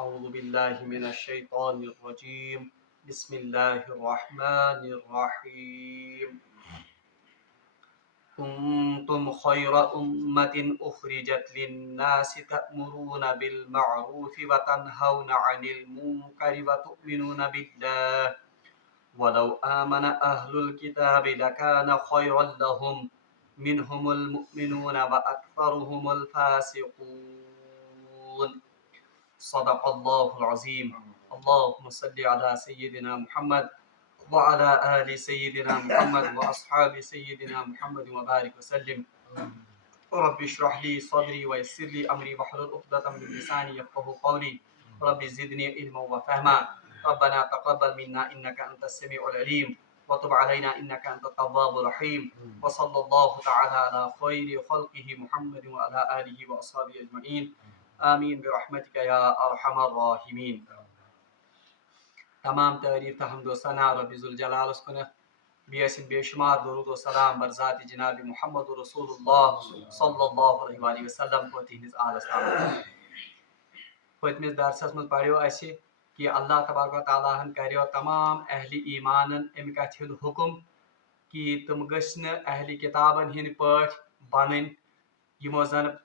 أعوذ بالله من الشيطان الرجيم بسم الله الرحمن الرحيم كنتم خير أمة أخرجت للناس تأمرون بالمعروف وتنهون عن المنكر وتؤمنون بالله ولو آمن أهل الكتاب لكان خيرا لهم منهم المؤمنون وأكثرهم الفاسقون صدق الله العظيم اللهم صل على سيدنا محمد وعلى آل سيدنا محمد وأصحاب سيدنا محمد وبارك وسلم رب اشرح لي صدري ويسر لي أمري واحلل عقدة من لساني يفقهوا قولي رب زدني علما وفهما ربنا تقبل منا إنك أنت السميع العليم وتب علينا إنك أنت التواب الرحيم وصلى الله تعالى على خير خلقه محمد وعلى آله وأصحابه أجمعين آمین برحمتک یا ارحم الراحمین. تمام تعریف تہ حمد و ثنا رب ذوالجلال کن بیسن بے شمار درود و سلام بر ذات جناب محمد رسول اللہ صلی اللہ علیہ وآلہ وسلم کو تہندس آلس تام. پتمس درسس من پڑھو اس کہ اللہ تبارک و تعالیٰ ہن کریو تمام اہل ایمان ام کتھ ہند حکم کہ تم گژھن اہل کتابن ہند پاٹ بنن یمو زن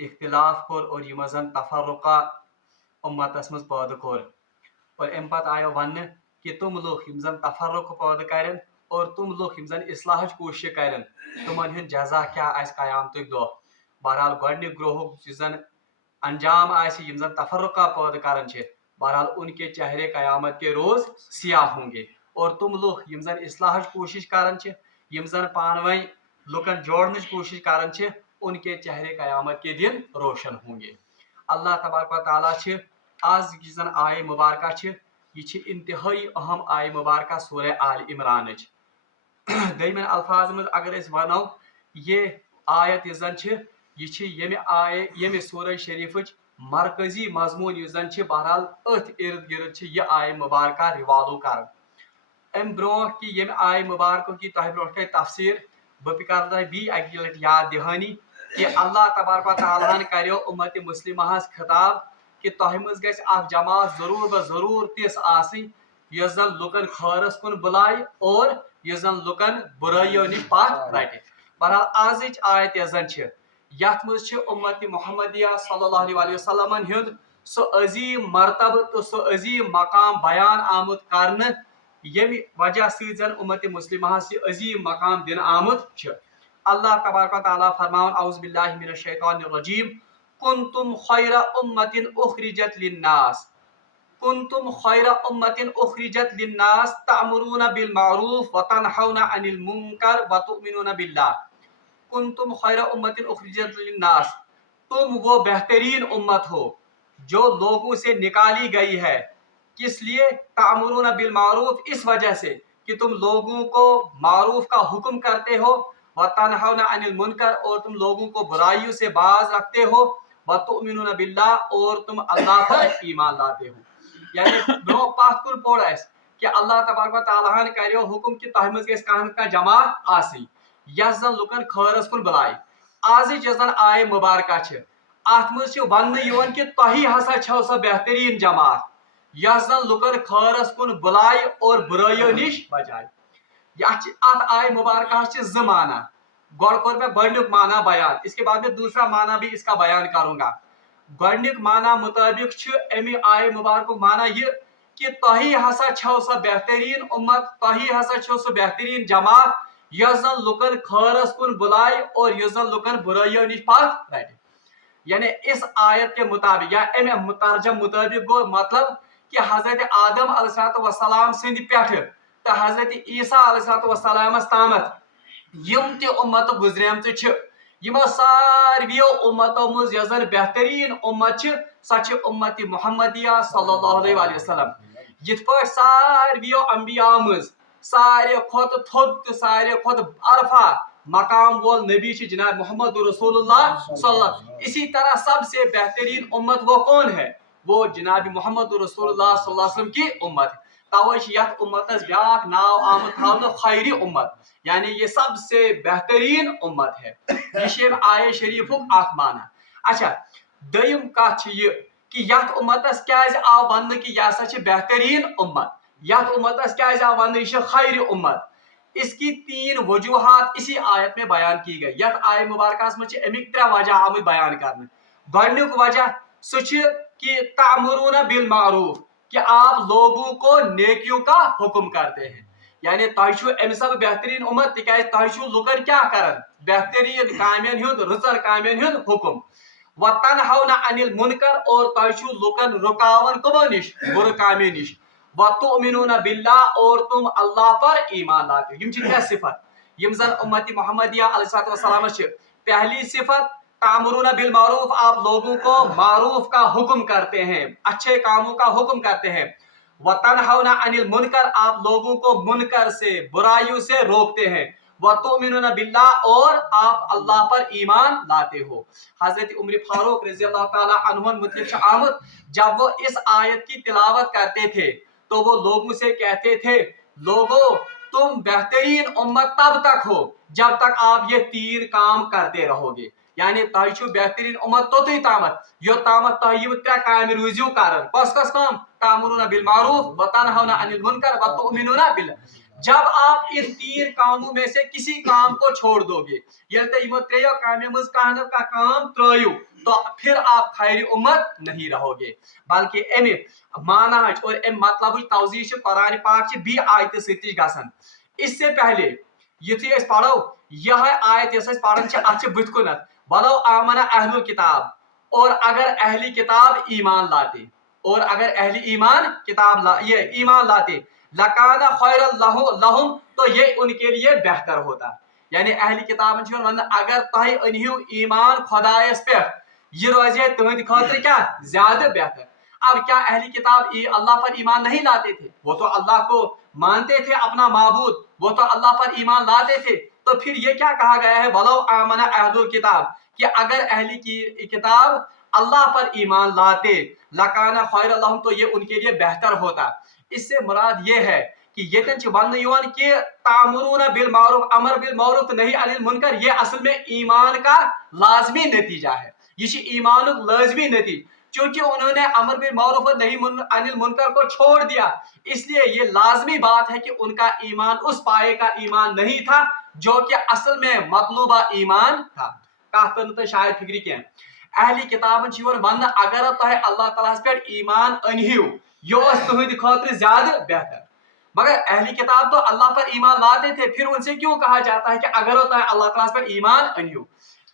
اختلاف کور اور یم زن تفرقہ امتس مز پید کور اور ام پتہ آیو ون کہ تم لوگ یم زن تفرق پید کرن اور تم لوگ یم زن اصلاحچ کوشش کرن تمن ہند جزا کیا آس قیامتک دہ. بہرحال گۄڈنیُک گروہُک یُس زن انجام آسہِ یم زن تفرقہ پید کران چھ بہرحال ان کے چہرے قیامت کے روز سیاہ ہوں گے. اور تم لوگ یم زن اصلاحچ کوشش کران چھ یم زن پانہٕ ؤنۍ لُکن جوڑنٕچ کوشش کران چھ ان کے چہرے قیامت کے دن روشن ہوں گے. اللہ تبارک و تعالیٰ چھ آز یہ زن آئے مبارکہ چھ یہ چھ انتہائی اہم آئے مبارکہ سورہ آل عمران چھ. دٔیمٮ۪ن الفاظن منٛز اگر أسۍ ونو یہ آیت یُس زن چھ یہ چھ ییٚمہِ سورہ شریفٕچ مرکزی مضمون یُس زن چھ بہرحال اتھ ارد گرد چھ یہ آئے مبارکہ رِوالو کران. ام برونٛٹھ کہ ییٚمہِ آئے مبارکہ کی تۄہہِ برونٛٹھ کنہِ تفسیر بہٕ کرٕ تۄہہِ بیٚیہِ اکہِ لٹہِ یاد دہانی کہ اللہ تبارک و تعالیٰ ہن کریو امت مسلمہ خطاب کہ تہ مز گژھِ اکھ جماعت ضرور بہ ضرور تِژھ آسٕنۍ یۄس زن لُکن خٲرس کُن بُلایہِ اور یۄس زن لُکن بُرٲیو نِش پتھ رٹہِ. بہرحال آزٕچ آیت یۄس زن چھِ یتھ منٛز چھِ امت محمدیہ صلی اللہ علیہ وسلمن ہُنٛد سُہ عظیٖم مرتبہ تہٕ سُہ عظیٖم مقام بیان آمُت کرنہٕ ییٚمہِ وجہ سۭتۍ زن امت مسلمہس یہ عظیٖم مقام دِنہٕ آمُت چھُ. اللہ تبارک و تعالیٰ فرماون اعوذ باللہ من الشیطان الرجیم کنتم خیر امت اخرجت للناس کنتم خیر امت اخرجت للناس تأمرون بالمعروف وتنہون عن المنکر وتؤمنون باللہ. کنتم خیر امت اخرجت للناس تم وہ بہترین امت ہو جو لوگوں سے نکالی گئی ہے. کس لیے؟ تأمرون بالمعروف اس وجہ سے کہ تم لوگوں کو معروف کا حکم کرتے ہو وَتَنْهَوْنَ عَنِ الْمُنْكَرِ اور تم لوگوں کو برائیوں سے باز رکھتے ہو وَتُؤْمِنُونَ بِاللَّهِ اور تم اللہ پر ایمان لاتے ہو. یعنی برو پاتھ کن پوڑ اس کہ اللہ تبارک و تعالیٰ ہن کریو حکم کہ تہ مز گژھِ کانٛہہ جماعت آسٕنۍ یس زن لُکن خٲرس کُن بُلایہِ. آزٕچ یۄس زن آیہِ مُبارکہ چھِ اتھ منٛز چھِ وننہٕ یِوان کہ تۄہی ہسا چھو سۄ بہترین جماعت یس زن لُکن خٲرس کُن بُلایہِ اور برٲیو نش بچایہِ. ات آئے مبارکہ چھ زٕ معنی. گۄڈٕ کوٚر مےٚ گۄڈنیُک معنی بیان اس کے بعد میں دوسرا معنی بھی اس کا بیان کروں گا. گۄڈنیُک معنی مطابق چھ امہِ آئے مبارکُک معنی یہ کہ تۄہی ہسا چھو سۄ بہترین امت تۄہی ہسا چھو سۄ بہترین جماعت یۄس زن لُکن خٲرس کُن بُلایہِ اور یۄس زن لُکن برٲیو نش پتھ رٹہِ. یعنی اس آیت کے مطابق یا امہِ مترجم مطابق گوٚو مطلب کہ حضرت آدم علیہ السلام سٕنٛدِ پٮ۪ٹھٕ تہٕ حضرت عیسیٰ علیہ السلامس تامتھ یم تہِ امت گزریمژٕ چھِ یمو سارویو امتو منٛز یۄس زن بہترین امت چھِ سۄ چھِ امت محمدیہ صلی اللہ علیہ وآلہ وسلم. یتھ پٲٹھۍ سارویو انبیاء منٛز ساروی کھۄتہٕ تھوٚد تہٕ ساروی کھۄتہٕ عرفہ مقام وول نبی چھِ جناب محمد رسول اللہ صلی اللہ علیہ وسلم. اسی طرح سب سے بہترین امت وہ کون ہے؟ وہ جناب محمد رسول اللہ صلی اللہ علیہ وسلم کی امت. توے چھ یتھ امتس بیاکھ ناو آمت تھاونہٕ خیری امت یعنی یہ سب سے بہترین امت ہے. یہ آئے شریفک اخ معنی. اچھا دوٚیِم کتھ چھِ یہ کہ یت امتس کیاز آو ون کہ یہ ہسا بہترین امت، یت امتس کیاز آو ون یہ خیر امت. اس کی 3 وجوہات اسی آیت میں بیان کی گئی. یت آیت مبارکہ مجھ امیک 3 وجہ آمت بیان کرنے. گۄڈنیُک وجہ سہ کہ تعمرون بالمعروف، کہ آپ لوگوں کو نیکیوں کا حکم کرتے ہیں. یعنی تہ امہ سب بہترین امت تکیاز تہ لکن کیا کران بہترین کامین ہند رٕژر کامین ہند حکم. وتنہون عن المنکر، اور تہ لکن رکاون کمو نش بر کامو نش. وتؤمنون باللہ، اور تم اللہ پر ایمان لاتے. یم 3 صفت یم زن امت محمدیہ علیہ السلام پہلی صفت تعمرون بالمعروف، آپ لوگوں کو معروف کا حکم کرتے ہیں، اچھے کاموں کا حکم کرتے ہیں. وتنہون عن المنکر، آپ لوگوں کو منکر سے برائیوں سے روکتے ہیں. وتؤمنون باللہ، اور آپ اللہ پر ایمان لاتے ہو. حضرت عمر فاروق رضی اللہ تعالی عنہ متعلق آمد جب وہ اس آیت کی تلاوت کرتے تھے تو وہ لوگوں سے کہتے تھے لوگو تم بہترین امت تب تک ہو جب تک آپ یہ 3 کام کرتے رہو گے. یعنی تہ بہترین امت توتھی تامت یوت تامت تہ یم 3 کام روزیو کران. کس کام؟ تعمرون بالمعروف، وتنہون عن المنکر، وتؤمنون باللہ. جب آپ ان 3 کاموں میں سے کسی کام کو چھوڑ دو گے، یل تہ یمو 3 کاموں مز کانہ کا کام ترایو تو پھر آپ خیر امت نہیں رہو گے. بلکہ امی معنی اور ام مطلب توضیح قرآن پاک بی آیت ستش گژھان. اس سے پہلے یتھی اس پڑھو یہ آیت یس پڑھان ات بت کنت ولو آمن اہل الکتاب، اور اگر اہلی کتاب ایمان لاتے، اور اگر اہل ایمان کتاب یہ ایمان لاتے لکان خیر لہم، تو یہ ان کے لیے بہتر ہوتا. یعنی اہل کتاب اگر تہ انہیو ایمان خدایس پہ یہ روزے تہند خاطر کیا زیادہ بہتر. اب کیا اہلی کتاب اللہ پر ایمان نہیں لاتے تھے؟ وہ تو اللہ کو مانتے تھے اپنا معبود، وہ تو اللہ پر ایمان لاتے تھے. تو پھر یہ کیا کہا گیا ہے ولو آمن اہل الکتاب، کہ اگر اہلی کی کتاب اللہ پر ایمان لاتے لکان خیر لہم، تو یہ ان کے لیے بہتر ہوتا. اس سے مراد یہ ہے کہ یہ ون کہ تعمرون بالمعروف، امر بالمعروف نہیں عن المنکر، یہ اصل میں ایمان کا لازمی نتیجہ ہے. یہ ایمان لازمی نتیجہ. چونکہ انہوں نے امر بالمعروف اور نہیں عن المنکر کو چھوڑ دیا، اس لیے یہ لازمی بات ہے کہ ان کا ایمان اس پائے کا ایمان نہیں تھا جو کہ اصل میں مطلوبہ ایمان تھا. کہت تو شاید فکری کی اہلی کتابن ون اگر تہ اللہ تعالیٰ پہ ایمان انہیو یہ تہند خاطر زیادہ بہتر. مگر اہلی کتاب تو اللہ پر ایمان لاتے تھے، پھر ان سے کیوں کہا جاتا ہے کہ اگر تہ اللہ تعالیٰ پر ایمان انہیو؟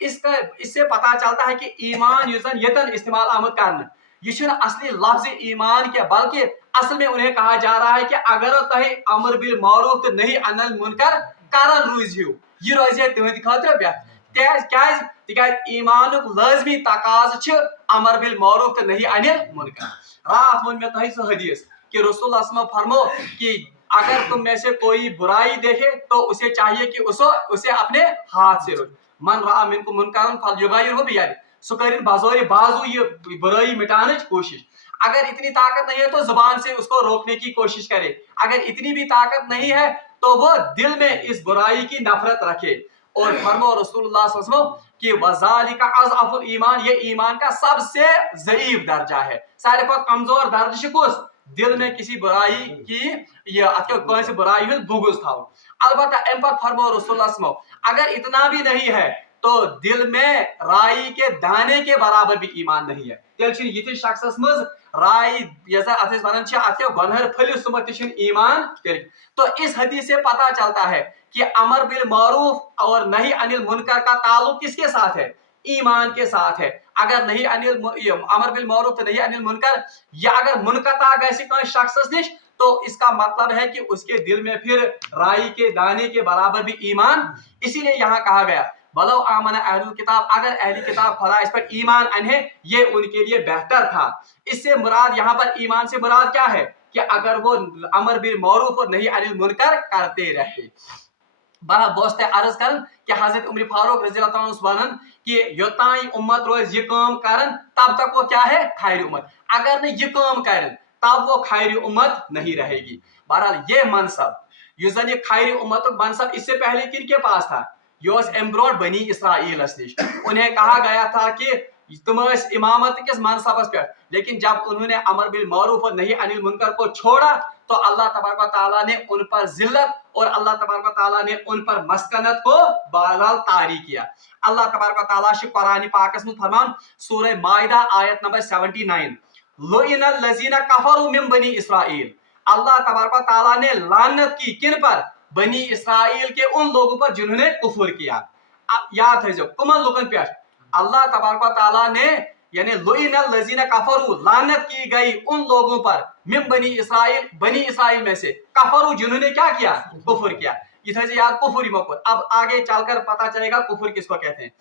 اس سے پتہ چلتا ہے کہ ایمان یتن استعمال آمد کرنا یہ اصلی لفظ ایمان کیا، بلکہ اصل میں انہیں کہا جا رہا ہے کہ اگر تہ امر بالمعروف تو نہیں عن المنکر کرن روزیو، یہ روزے تہند خاطر بہتر. تکیاز ایمان لازمی تقاض امر بالمعروف تو نہیں عن المنکر. رات ون میں تہ سہ حدیث کہ رسول اللہ صلی اللہ علیہ وسلم فرمو کہ اگر تم میں سے کوئی برائی دیکھے تو اسے چاہیے کہ اسے اپنے ہاتھ سے روک. من رأى منکم منکرا فلیغیرہ بیدہ، سہ کرن بزور بازو یہ برائی مٹانے کی کوشش. اگر اتنی طاقت نہیں ہے تو زبان سے اس کو روکنے کی کوشش کرے. اگر اتنی بھی طاقت نہیں ہے تو وہ دل میں اس برائی کی نفرت رکھے. اور فرمو رسول اللہ صلی اللہ علیہ وسلم کہ وذالک اضعف الایمان، یہ ایمان کا سب سے ضعیف درجہ ہے. سارے کو کمزور درجہ کس دل میں کسی برائی کی یہ برائی ہند بغض تھا. البتہ ام پر فرمو رسول اللہ صلی اللہ علیہ وسلم اگر اتنا بھی نہیں ہے تو دل میں رائی کے دانے کے برابر بھی ایمان نہیں ہے. تیل یہ شخص مز رائی ونان ات گنہر پھلس سمت تہ ایمان. تو اس حدیث سے پتہ چلتا ہے کہ امر بالمعروف اور نہیں عن المنکر کا تعلق کس کے ساتھ ہے؟ ایمان کے ساتھ ہے. اگر نہیں امر بالمعروف تو نہیں عن المنکر یا اگر منقطع گیسی کوئی شخص نش تو اس کا مطلب ہے کہ اس کے دل میں پھر رائی کے دانے کے برابر بھی ایمان. اسی لیے یہاں کہا گیا ولو آمن اہل الکتاب، اگر اہل کتاب خدا اس پر ایمان انہیں یہ ان کے لیے بہتر تھا. اس سے مراد یہاں پر ایمان سے مراد کیا ہے کہ اگر وہ امر بالمعروف اور نہیں عن المنکر کرتے رہتے. بہرحال بوستے عرض کرن کہ حضرت عمر فاروق رضی اللہ عنہ ونن کہ یوتان امت روز یہ کام کرن تب تک وہ کیا ہے خیر امت. اگر نہیں یہ کام کرن تب وہ خیر امت نہیں رہے گی. بہرحال یہ منصب یہ خیر امت منصب اس سے پہلے کن کے پاس تھا؟ یہ امبروڈ بنی اسرائیل نش. انہیں کہا گیا تھا کہ तुम इमामत किस मनसबस पे, लेकिन जब उन्होंने अमर बिल मारूफ और नहीं अनिल मुनकर को छोड़ा तो अल्लाह तबारक व तआला ने उन पर जिल्लत और अल्लाह तबारक व तआला ने उन पर मस्कनत को बहरहाल तारी किया। अल्लाह तबारक व तआला कुरान पाक में फरमान सूरह माइदा आयत नंबर 79, लुइनल लज़ीना कफरू मिन बनी इसराइल, अल्लाह तबारक व तआला ने लानत की किन पर, बनी इसराइल के उन लोगों पर जिन्होंने कुफर किया। याद है जो कुमन लोगन पे अल्लाह तबारक व तआला ने यानी लुइनल लज़ीना कफरू, लानत की गई उन लोगों पर, मिन बनी इसराइल, बनी इसराइल में से, कफरू जिन्होंने क्या किया, कुफर किया। इधर से याद कुफरी मकुर, अब आगे चलकर पता चलेगा कुफर किसको कहते हैं।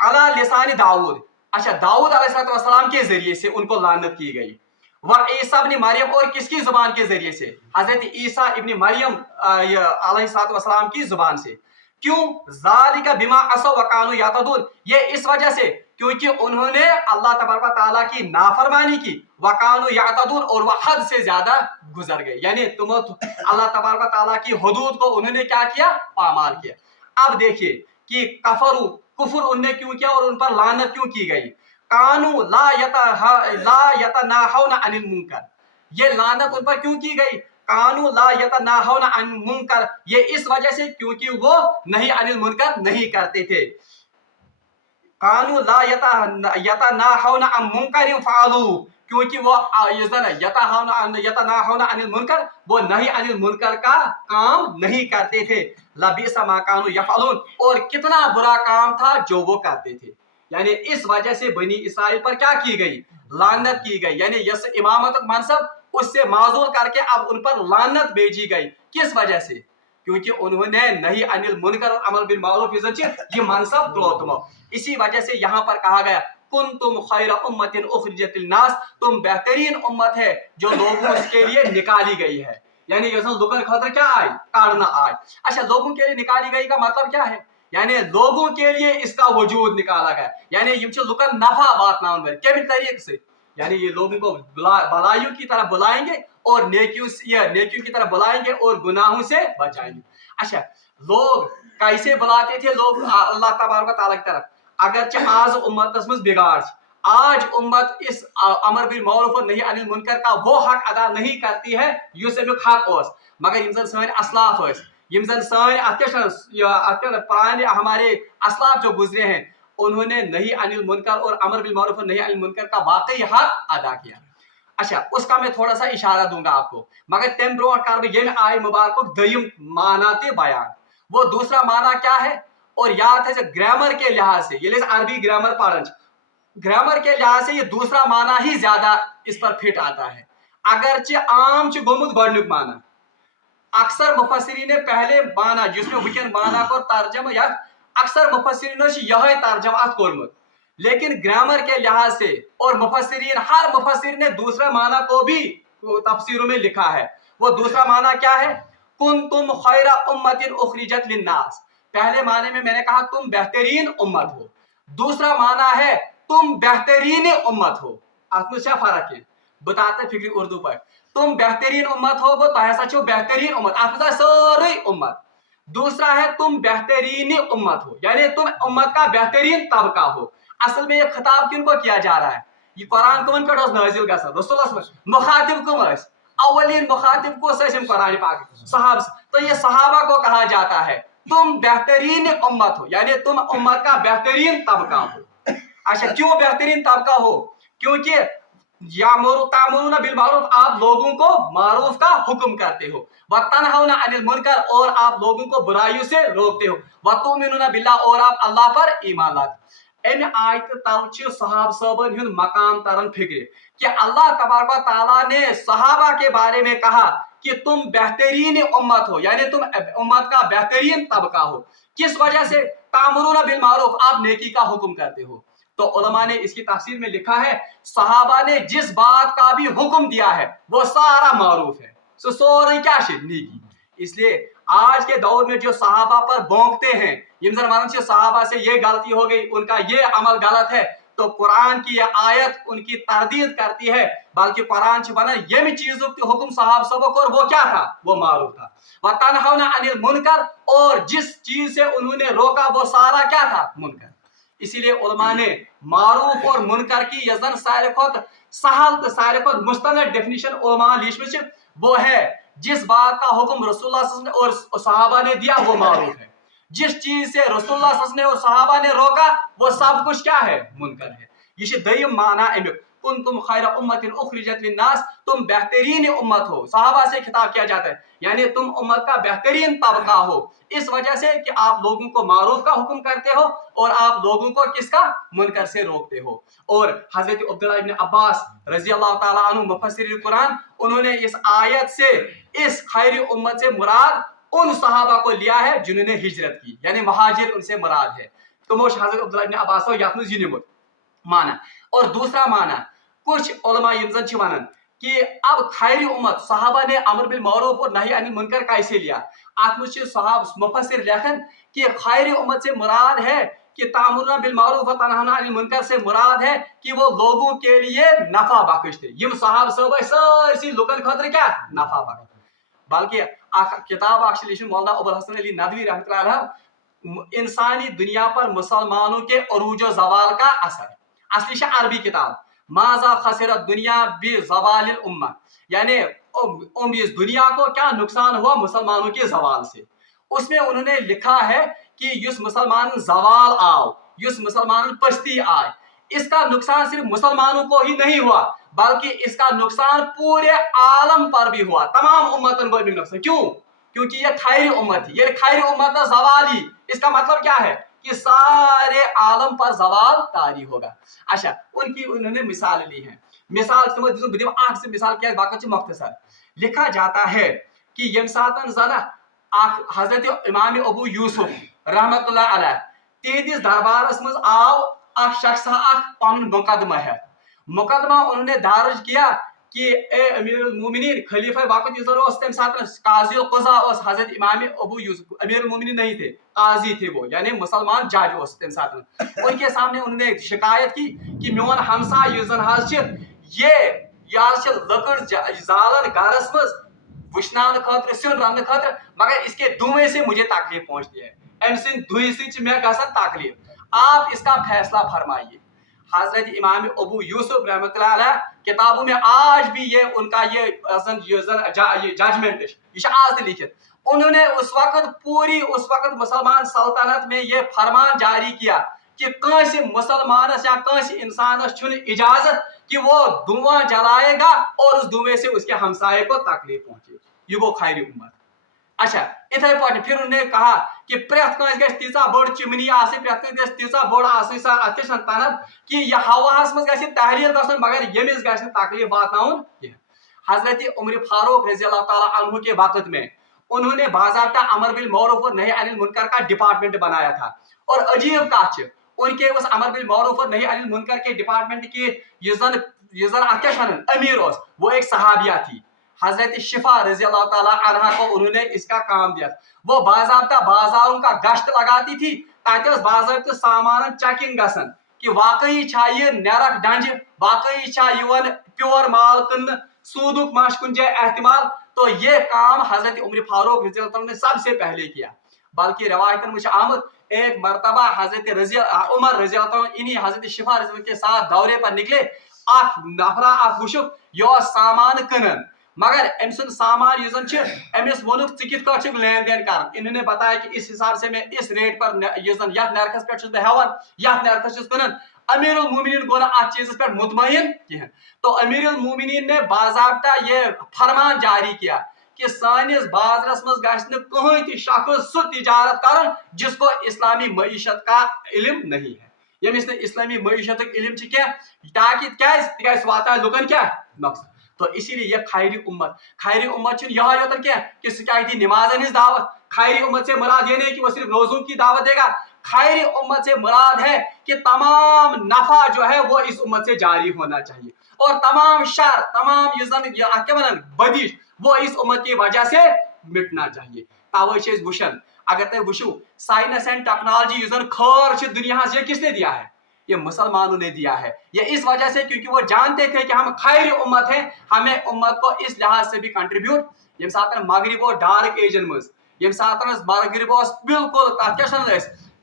अला लिसानी दाऊद, अच्छा दाऊद अलैहिस्सलाम के जरिए से उनको लानत की गई। व ईसा इब्न मरियम, और किसकी जुबान के जरिए से, हजरत ईसा इब्न मरियम अलैहिस्सलाम की जुबान से। क्यों, ज़ालिका बिमा असौ व कानू यातदून, ये इस वजह से क्योंकि उन्होंने अल्लाह तबारक व तआला की नाफरमानी की, व कानू यातदून, और वह हद से ज्यादा गुजर गए, यानी तुम अल्लाह तबारक व तआला की हुदूद को उन्होंने क्या किया, पामाल किया। अब देखिए कि कफरू, कुफर उनने क्यों किया और उन पर लानत क्यों की गई। कानू ला यतनाहौना अनिल मुनकर, ये लानत उन पर क्यों की गई। कानू ला यतनाहौना अनिल मुनकर, ये इस वजह से क्योंकि वो नहीं अनिल मुनकर नहीं करते थे। कानू ला यतनाहौना अन मुनकर फअलू, क्योंकि वो यतनाहौना अनिल मुनकर, वो नहीं अनिल मुनकर का काम नहीं करते थे। लबीसा मा कानू यफअलून, और कितना बुरा काम था जो वो करते थे। यानी इस वजह से बनी इसराइल पर क्या की गई, लानत की गई, यानी यस इमामत मनसब उससे माजूल करके अब उन पर लानत भेजी गई। किस वजह से, क्योंकि उन्होंने नहीं अनिल मुनकर और अमर बिल मारूफ ये मनसब त्रोतमो। इसी वजह से यहाँ पर कहा गया कुंतुम खैरा उम्मतिन उखरिजत लिन्नास, तुम बेहतरीन उम्मत है जो लोगों के लिए निकाली गई है। यानी लोगों खतर क्या आए, काटना आए। अच्छा, लोगों के लिए निकाली गई का मतलब क्या है, यानी लोगों के लिए इसका वजूद निकाला गया, यानी ये लुकन नफा वातना केमिक तरीके से, यानी ये लोगों को भलाइयों की तरफ बुलाएंगे और नेकियों की तरफ बुलाएंगे और गुनाहों से बचाएंगे। अच्छा, लोग कैसे बुलाते थे लोग अल्लाह तबारक व तआला की तरफ, अगरचे आज उम्मत में बिगाड़, आज उम्मत इस अमर बिल मारूफ और नहीं अनिल मुनकर का वो हक अदा नहीं करती है युस अमुक हक ओस, मगर यम सन असलाफ ओस, यम सन पुराने हमारे असलाफ जो गुजरे हैं, उन्होंने नहीं अनिल मुनकर और अमर बिल मारूफ और नहीं अनिल मुनकर का वाकई हक अदा किया। अच्छा, उसका मैं थोड़ा सा इशारा दूंगा आपको, मगर तम ब्रो कर ये आय मुबारक दयम माना ते बयान। वो दूसरा माना क्या है, और याद है ग्रामर के लिहाज से, ये अरबी ग्रामर पढ़, ग्रामर के लिहाज से ये दूसरा माना ही ज्यादा इस पर फिट आता है। अगरचे आम गोमुत गोडनुक माना, अक्सर मुफस्सिरीन ने पहले माना जिसमें वुकन माना को तर्जमा या अक्सर मुफस्सिरीन यह तर्जमा कोरमुत, लेकिन ग्रामर के लिहाज से और मुफस्सिरीन हर मुफस्सिर ने दूसरा माना को भी तफसीरों में लिखा है। वो दूसरा माना क्या है, कुंतुम खैरा उम्मतिन उखरिजत लिन्नास, पहले माने में मैंने कहा तुम बेहतरीन उम्मत हो, दूसरा माना है तुम बेहतरीन उम्मत हो। आपको क्या फर्क है बताते फिक्री उर्दू पर, तुम बेहतरीन उम्मत हो वो तो बेहतरीन उम्मत आपका सारी उम्मत, दूसरा है तुम बेहतरीन उम्मत हो यानी तुम उम्मत का बेहतरीन तबका हो। असल में ये खिताब किनको किया जा रहा है, ये कुरान कमन पे नाजिल गसन रसूलुल्लाह मुखातिब कम अवलिन मुखातिब को सही कुरान पाक सहाब, तो ये सहाबा को कहा जाता है तुम बेहतरीन उम्मत हो यानी तुम उम्मत का बेहतरीन तबका हो। अच्छा, क्यों बेहतरीन तबका हो, क्योंकि यामुरुना बिल मारूफ, आप लोगों को मारूफ का हुक्म करते हो, व तनहौना अनिल मुनकर, और आप लोगों को बुराइयों से रोकते हो, व तुमिनुना बिल्लाह, और आप अल्लाह पर ईमान लाते। एम आयत तल सहाब साहबन हुंद मकाम तरन फिक्र कि अल्लाह तबारक व तआला ने सहाबा के बारे में कहा कि तुम बेहतरीन उम्मत हो यानी तुम उम्मत का बेहतरीन तबका हो। किस वजह से, तामुरुना बिल मारूफ, आप नेकी का हुक्म करते हो। तो उलमा ने इसकी तफसीर में लिखा है सहाबा ने जिस बात का भी हुक्म दिया है वो सारा मारूफ है, सोरी क्या नेकी। इसलिए आज के दौर में जो सहाबा पर भौंकते हैं, सहाबा से ये गलती हो गई, उनका ये अमल गलत है, तो कुरान की यह आयत उनकी तरदीद करती है, बल्कि कुरान से बना ये भी चीजों की हुक्म सहाब सबक, और वो क्या था, वो मारूफ था। व तनहौना अनिल मुनकर, और जिस चीज से उन्होंने रोका वो सारा क्या था, मुनकर। इसीलिए उलमा ने मारूफ और मुनकर की यजन सारे खुद सहल तो सारे खुद मुस्तनद डेफिनेशन उलमा लिखी वो है जिस बात का हुक्म रसूलुल्लाह सल्लल्लाहु अलैहि वसल्लम और सहाबा ने दिया वो मारूफ है, जिस चीज से रसूलुल्लाह सल्लल्लाहु अलैहि वसल्लम और सहाबा ने रोका वो सब कुछ क्या है, मुनकर है। ये दय्यम माना अमिक कुंतुम खैर उम्मतिन उखरिजत लिन्नास, तुम बेहतरीन उम्मत हो। सहाबा से खिताब किया जाता है, यानी तुम उम्मत का बेहतरीन तबका हो, इस वजह से कि आप लोगों को मारूफ का हुक्म करते हो और आप लोगों को किसका, मुनकर से रोकते हो। और हजरत अब्दुल्लाह इब्न अब्बास रजी अल्लाह ताला अन्हु मुफस्सिर कुरान, उन्होंने इस आयत से इस खैर उम्मत से मुराद उन सहाबा को लिया है जिन्होंने हिजरत की, यानी महाजिर उनसे मुराद है। तो मोश हजरत अब्दुल्लाह इब्न अब्बास हो यात में जिनिमुत माना। और दूसरा माना कुछ उलमा यमजन छ वनन कि अब खैर उम्मत सहाबा ने अमर बिल मारूफ और नही अनिल मुनकर कैसे लिया। आत्मच सहाब मुफस्सिर लेखन कि खैर उम्मत से मुराद है कि तामुरना बिल मारूफ व तनहाना अनिल मुनकर से मुराद है कि वो लोगों के लिए नफा बख्श थे। यम सहाब सब सारसी लुकन खतर क्या नफा बख्श, बल्कि किताब लिखी मौलाना अबुल हसन अली नदवी रहमतुल्लाह अलैह इंसानी दुनिया पर मुसलमानों के अरूज व जवाल का असर। असली अरबी किताब माजा खसरत दुनिया बे जवालिल उम्मा, यानी इस दुनिया को क्या नुकसान हुआ मुसलमानों के जवाल से। उसमें उन्होंने लिखा है कि युस मुसलमान जवाल आओ, युस मुसलमान पस्ती आए, इसका नुकसान सिर्फ मुसलमानों को ही नहीं हुआ बल्कि इसका नुकसान पूरे आलम पर भी हुआ, तमाम उम्मतन को भी नुकसान। क्यों? क्योंकि ये खैर उम्मत थी, ये खैर उम्मत का जवाली, इसका मतलब क्या है कि सारे आलम पर जवाल तारी होगा। अच्छा, उनकी उन्होंने मिसाल ली है। मिसाल से मिसाल क्या बाकी मुख्तसर लिखा जाता है कि यम सातन जना हजरत इमाम अबू यूसुफ रहमतुल्लाह अलैह तिहदिस दरबारस मज आव अख शख्स पन मुकदमा है, मुकदमा उन्होंने दर्ज किया कि ए अमीरुल मोमिनीन खलीफा वक्त इस तम साथ काजी क़ज़ा हजरत इमाम अबू यूसुफ अमीरुल मोमिनीन नहीं थे, काजी थे वो, यानी मुसलमान जज तम साथ। उनके सामने उन्होंने शिकायत की कि मोन हमसा ये लकड़ जालन गरस मज वुशनान खतर सिन रन खतर, मगर इसके धुएं से मुझे तकलीफ पहुंचती है, अम सिंद दुई से मैं गसन तकलीफ, आप इसका फैसला फरमाइए। हजरत इमाम अबू यूसुफ रहमतुल्लाह अलैह किताबों में आज भी ये उनका ये जजमेंट ये आज लिखित। उन्होंने उस वक्त मुसलमान सल्तनत में ये फरमान जारी किया कि कंस मुसलमानस या कंस इंसानस छुन इजाजत कि वो धुआं जलाएगा और उस धुएं से उसके हमसाये को तकलीफ पहुंचे। ये वो खैर उम्मत। अच्छा, इथे पे फिर उन्होंने कहा कि प्रेथ कंस गस तीसा बड़ चिमनी आसे, प्रेथ कंस गस तीसा बड़ आसे सा अतिशन तनत कि यह हवास मज गस तहरीर गसन मगर यमिस गस तकलीफ वाताउन। हजरत उमर फारूक रज़ी अल्लाह ताला अन्हु के वक्त में उन्होंने बाज़ाब्ता अमर बिल मारूफ और नही अनिल मुनकर का डिपार्टमेंट बनाया था। और अजीब कथ छ उनके उस अमर बिल मारूफ और नही अनिल मुनकर के डिपार्टमेंट की यजन अमीर वो एक सहाबिया थी, हजरत शिफा रज़ी अल्लाह ताला अन्हा को उन्होंने इसका काम दिया। वो बाज़ाब्ता बाजारों का गश्त लगाती थी ताकि बाज़ाब्ता सामान चेकिंग गसन कि वाकई छा ये नरक डंज, वाकई छा युवन प्योर माल कन सूदुक माश कुन जय एहतिमाल। तो ये काम हजरत उमर फारूक रज़ी अल्लाह ने सबसे पहले किया। बल्कि रवायतन में आमद एक मरतबा हजरत उमर रज़ी अल्लाह इन्हीं हजरत शिफा रज़ी के साथ दौरे पर निकले, नफरा वुशुक यो सामान कनन, मगर अम सुन सामान अमिस वोनुक कित लेन देन कर। इन्होंने बताया कि इस हिसाब से मैं इस रेट पर नरखस पे हेवन नरखस कनन। अमीरुल मोमिनीन गो ना चीज पे मुतमईन कहें। तो अमीरुल मोमिनीन ने बाज़ाब्ता ये फरमान जारी किया कि सानिस बाजरस मज गश्न कहीं ति शख्स सु तिजारत कर जिसको इस्लामी मईशत का इल्म नहीं है। यमिस ने इस्लामी मईशत इल्म क्या ताकि क्या वाता लुकन क्या नुकसान। तो इसीलिए यह खैरी उम्मत यहाँ योतन क्या कि क्या थी नमाजन दावत। खैरी उम्मत से मुराद ये नहीं कि वो सिर्फ रोजों की दावत देगा, खैरी उम्मत से मुराद है कि तमाम नफा जो है वो इस उम्मत से जारी होना चाहिए और तमाम शर तमाम बदिश वो इस उम्मत की वजह से मिटना चाहिए। तवे वुशन अगर तुम वुशु साइंस एंड टेक्नोलॉजी खर दुनिया ये किसने दिया है? ये मुसलमानों ने दिया है। ये इस वजह से क्योंकि वो जानते थे कि हम खैर उम्मत हैं, हमें उम्मत को इस लिहाज से भी कंट्रीब्यूट यम साथ मगरिब और डार्क एजन मज यम साथ मगरिब बिल्कुल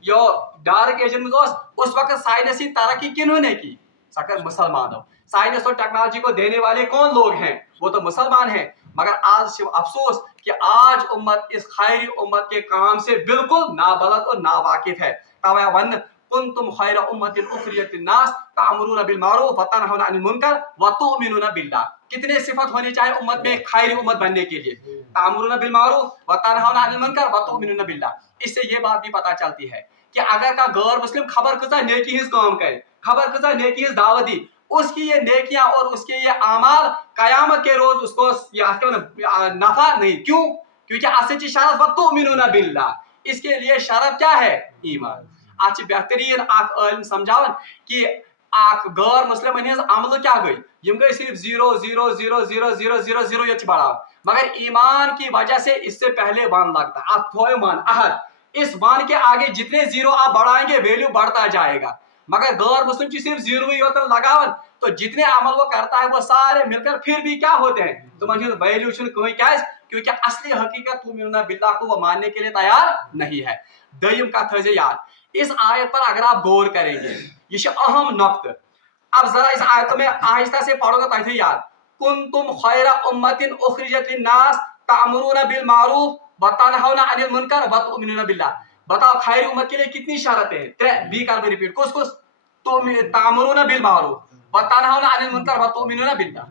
यो डार्क एजन में उस वक्त साइंस ही तरक्की किन्हों ने की? सकर मुसलमानों। साइंस और टेक्नोलॉजी को देने वाले कौन लोग हैं? वो तो मुसलमान हैं। मगर आज अफसोस कि आज उम्मत इस खैरी उम्मत के काम से बिल्कुल नाबलद और नावाकिफ है। तवे वन कुंतुम खैरा उम्मतिन उखरियत लिन्नास तामुरूना बिल मारूफ व तनहौना अनिल मुनकर व तुमिनूना बिल्लाह। कितने सिफत होनी चाहिए उम्मत में खैरी उम्मत बनने के लिए? तामुरूना बिल मारूफ व तनहौना अनिल मुनकर व तुमिनूना बिल्लाह। इससे ये बात भी पता चलती है कि अगर का गैर मुस्लिम खबर कसा नेकी हिज काम करे, खबर कसा नेकी हिज दावत दी, उसकी ये नेकियां और उसके ये आमाल कयामत के रोज उसको नफा नहीं। क्यों? क्योंकि असच शरफ तुमिनूना बिल्लाह। इसके लिए शरफ क्या है? ईमान। आज बेहतरीन आख इल्म समझावन कि आख गैर मुस्लिम हज अमल क्या गई, यम गई सिर्फ 0.0000000 ये बढ़ा, मगर ईमान की वजह से इससे पहले वन लगता है। आप थोए मान अहद, इस वन के आगे जितने जीरो आप बढ़ाएंगे वैल्यू बढ़ता जाएगा। मगर गैर मुस्लिम की सिर्फ जीरो ही होता लगावन, तो जितने अमल वो करता है वो सारे मिलकर फिर भी क्या होते हैं? तो मुझे वैल्यू कोई क्या है? क्योंकि असली हकीकत तुमिनूना बिल्लाह को वो मानने के लिए तैयार नहीं है। दयम का थजे याद, इस आयत पर अगर आप गौर करेंगे, ये अहम नक्त। अब जरा इस आयत में आहिस्ता से पढ़ोगे तो याद, कुंतुम खैरा उम्मतिन उखरिजत लिन्नास तामुरूना बिल मारूफ व तनहौना अनिल मुनकर व तुमिनूना बिल्लाह। बताओ खैर उम्मत के लिए कितनी शर्तें हैं? त्रे बी कर रिपीट कुछ कुछ। तो तामुरूना बिल मारूफ व तनहौना अनिल मुनकर व तुमिनूना बिल्लाह।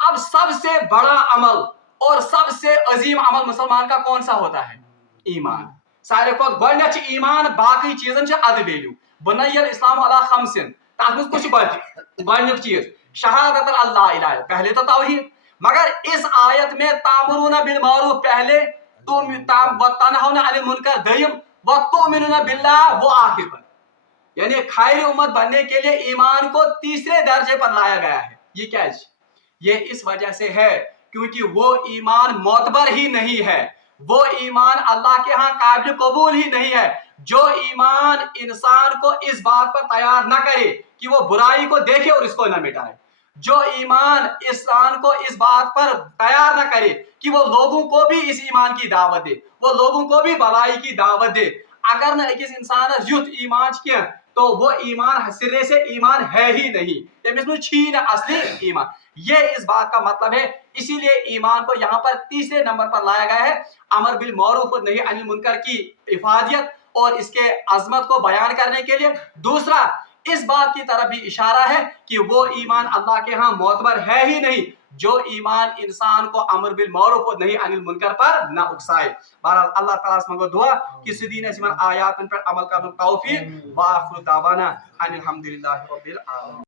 अब सबसे बड़ा अमल और सबसे अजीम अमल मुसलमान का कौन सा होता है? ईमान। सारे को गोल्ड ईमान बाकी चीजन से अद वैल्यू बनयल इस्लाम अला खमसिन। ताकि कुछ गोल्ड चीज शहादत अल्लाह इलाहा, पहले तो तौहीद, मगर इस आयत में तामुरूना बिल मारूफ पहले, तुम तनहौना अनिल मुनकर दयम व तुमिनूना बिल्लाह वो आखिर पर। यानी खैर उम्मत बनने के लिए ईमान को तीसरे दर्जे पर लाया गया है। ये क्या है? ये इस वजह से है क्योंकि वो ईमान मोतबर ही नहीं है, वो ईमान अल्लाह के यहाँ काबिल कबूल ही नहीं है। जो ईमान इंसान को इस बात पर तैयार न करे कि वो बुराई को देखे और इसको न मिटाए, जो ईमान इंसान को इस बात पर तैयार न करे कि वो लोगों को भी इस ईमान की दावत दे, वो लोगों को भी भलाई की दावत दे, अगर न एक इंसान युद्ध ईमान किया तो वो ईमान सिरे से ईमान है ही नहीं, छीन असली ईमान। ये इस बात का मतलब है। इसीलिए ईमान को यहाँ पर तीसरे नंबर पर लाया गया है, अमर बिल मारूफ और नही अनिल मुनकर की इफादियत और इसके अजमत को बयान करने के लिए। दूसरा, इस बात की तरफ भी इशारा है कि वो ईमान अल्लाह के यहाँ मोतबर है ही नहीं जो ईमान इंसान को अमर बिल मारूफ और नही अनिल मुनकर पर न उकसाए। बहरहाल अल्लाह ताला से मांगो दुआ कि सीधीन ऐसी आयात पर अमल करने तौफीक व आखिर दावाना अनिल हम्दुलिल्लाहि रब्बिल आलमीन।